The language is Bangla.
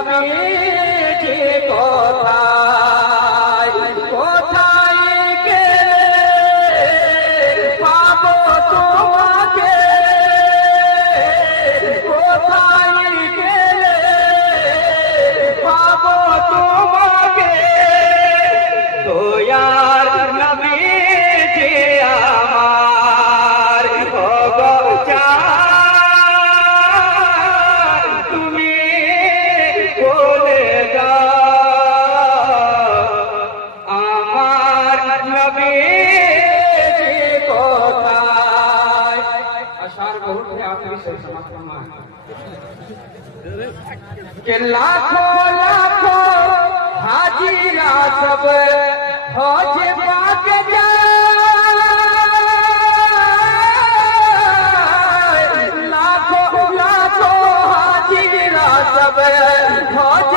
নবীজি কোথায় কোথায় গেলে পাবো তোমাকে কোথায় গেলে পাবো তোমাকে দয়ার নবীজি আমার তুমি বলে দাও আমার নবীজি কোথায় আশার বহুত है आखिरी से समाप्त हुआ कि लाखों लाखों हाजीरा सब हज पाक जाए लाखों लाखों हाजीरा सब हज